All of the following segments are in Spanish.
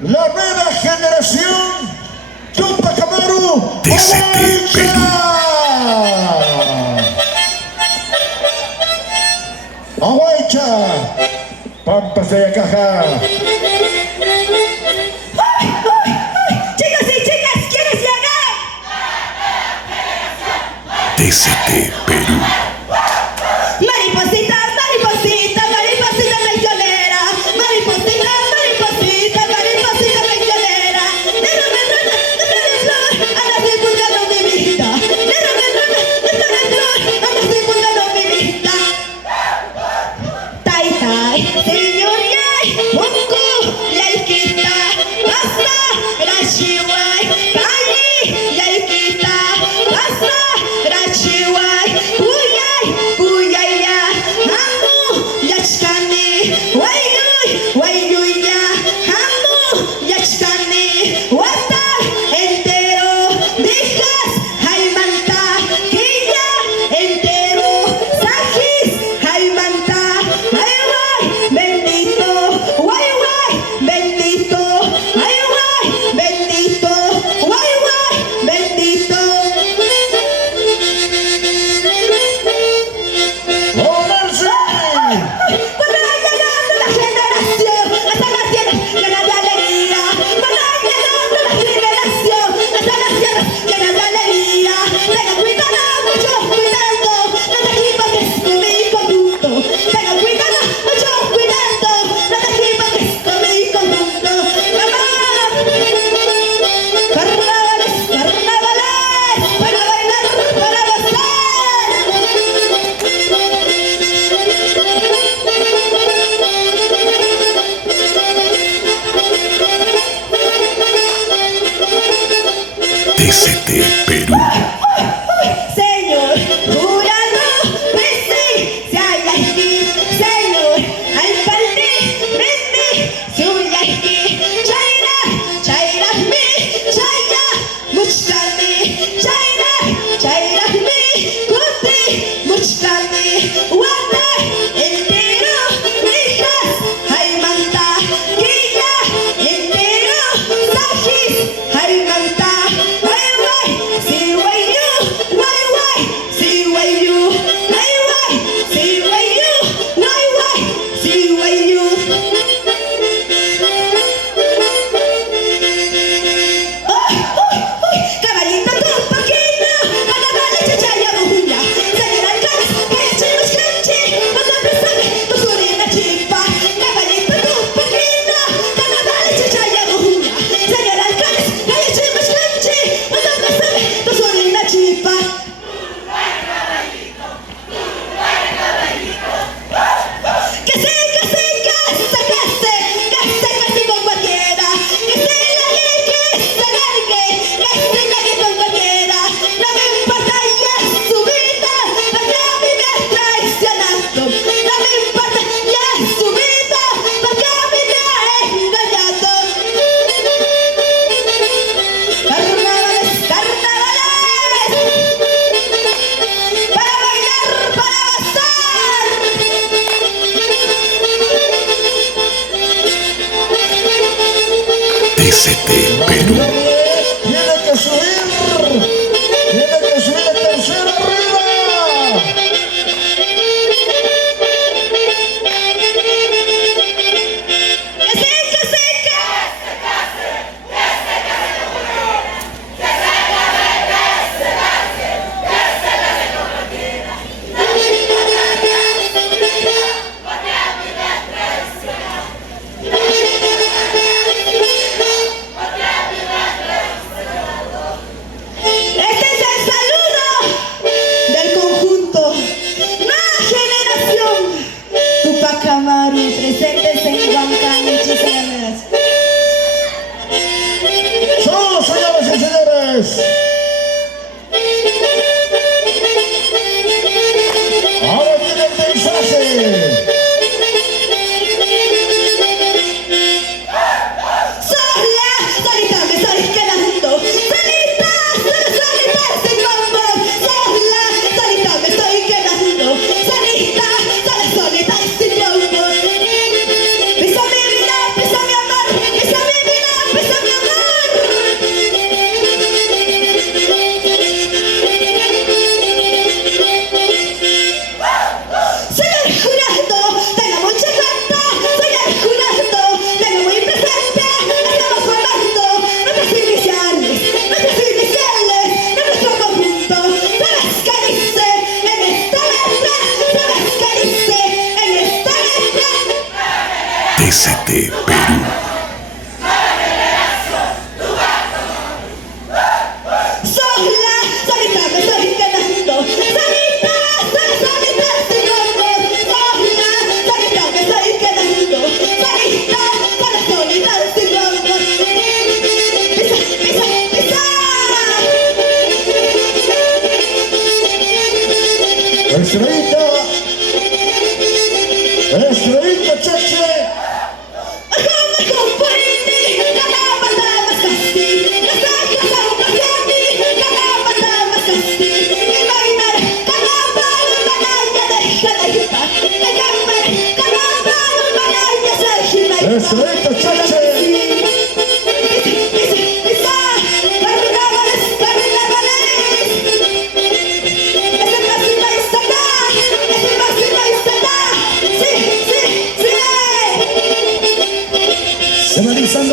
la nueva generación Tupac Amaru TCT Perú. Aguaycha, Pampas de Caja. Chicos y chicas, ¿quiénes llegan? TCT Perú. Mariposita, mariposita, mariposita traicionera. Mariposita, mariposita, mariposita traicionera. De flor, andas divulgando mi vista. De flor, andas divulgando mi vista. Tai tai, señor yay, mungu, yaikita, basta, rashiwai, pali, yaikita, basta, rashiwai, kuyay, kuyaya, hamu, yachkani, wayuy, wayuya, hamu, yachkani, wata, entero, dijas, haimanta, killa, entero, sajis, haimanta, bendito, guay, guay, bendito, ay, guay, bendito, guay, guay, bendito. Cuando va llegando la generación, hasta las tierras llenas de alegría. Cuando va llegando la generación, hasta las tierras llenas de alegría. Tengan cuidado, mucho cuidado, no te equivoques con mi conducto. Tengan cuidado, mucho cuidado, no te equivoques con mi conducto. Mamá, carnavales, carnavales, para bailar, para gozar. TCT Perú. Señor, jurado, presidencialski, señor, alcalde, mende, suyaki, chaira, chairahmi, chaya, muchkami, chaira, chairahmi, kuti, muchkami, wata, entero, hijas, haimanta, killa, entero, sajis, haimanta, see where you, see where you, see where you, see where you. Caballito Tupaquito, carnavales chichaya bulla. Señor alcalde, que chivos canchi, cuando presame tu surina chipa. Caballito Tupaquito, carnavales chichaya bulla. Señor alcalde, que chivos canchi, cuando presame tu surina chipa. Que se con cualquiera. Que se largue con cualquiera. No me importa ya su vida, porque a mí me ha traicionado. No me importa ya su vida, porque a mí me ha engañado. Carnavales, carnavales, para bailar, para gozar. TCT Perú. Tiene que subir el tercero arriba. Que se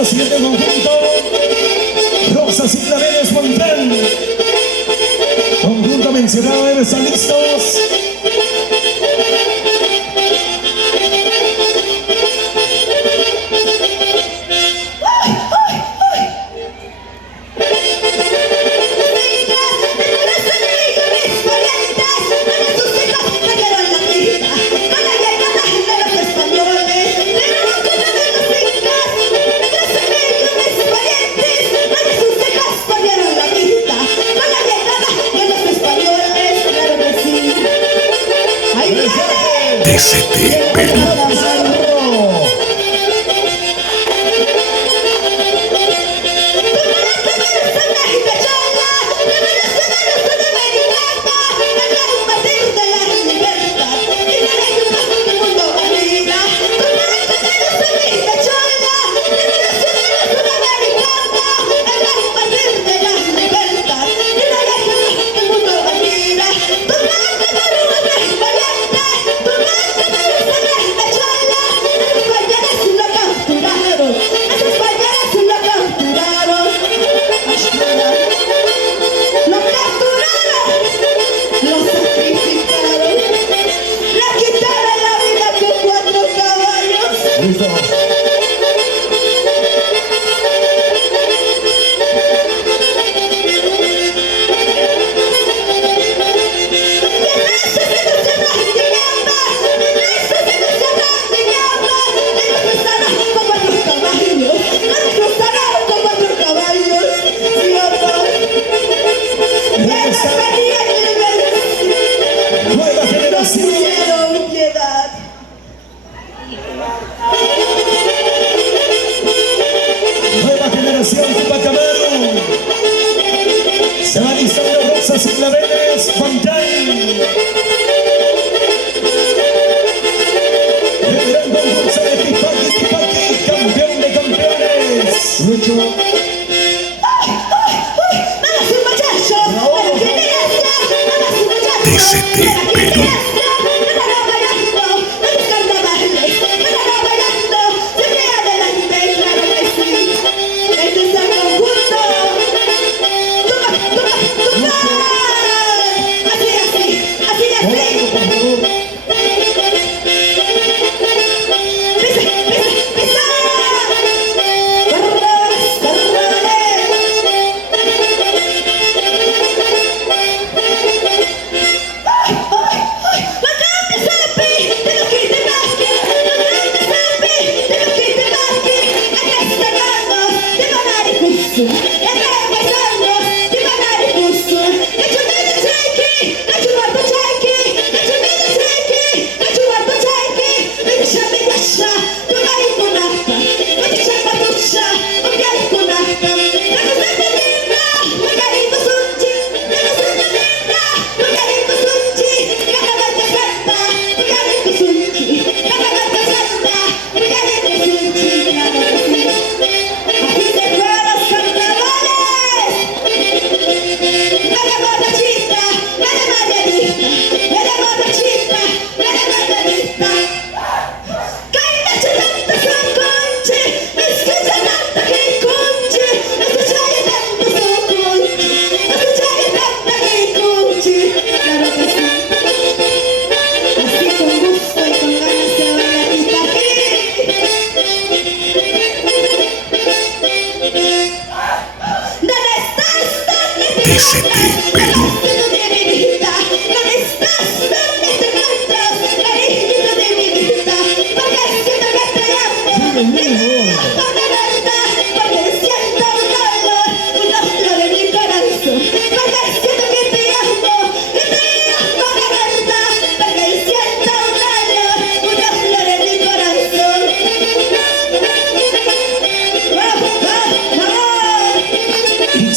nuestro siguiente conjunto, Rosas y Claveles Montán. Conjunto mencionado, deben estar listos. DCT Perú. Nueva generación. Nueva generación Tupac Amaru. Se van listando Rosas y Claveles Montán. El gran concurso de Tipaki, campeón de campeones. Lucho. DCT Perú. DCT Perú.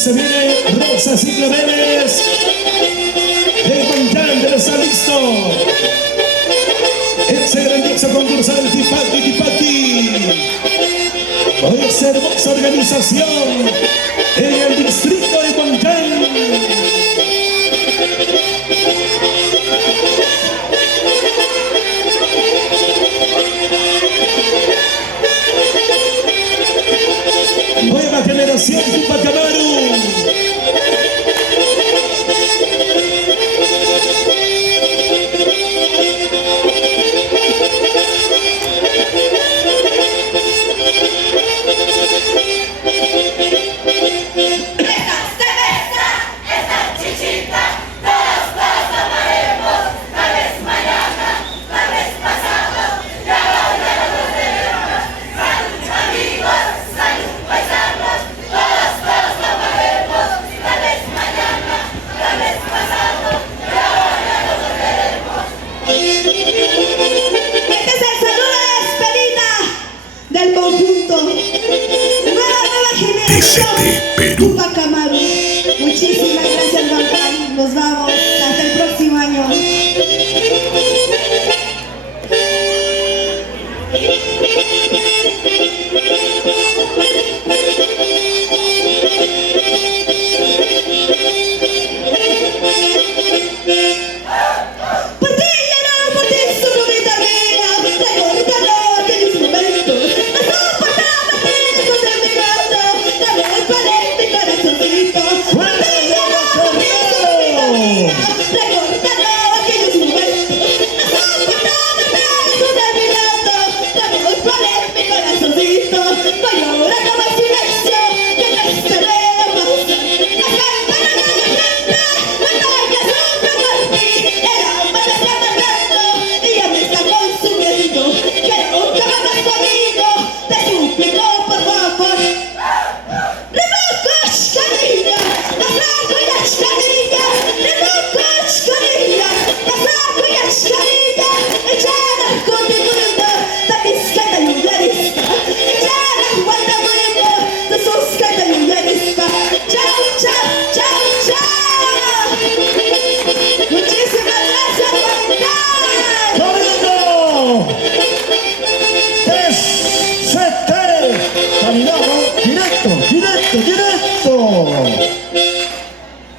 Se viene Rosas y Claveles. El Montán debe estar listo. Ese grandioso concursante Tipaki. Hoy es hermosa organización en el distrito de Montán. generación Tupac Amaru. Este es el saludo de despedida del conjunto. Nueva generación. TCT Perú. Tupac Amaru.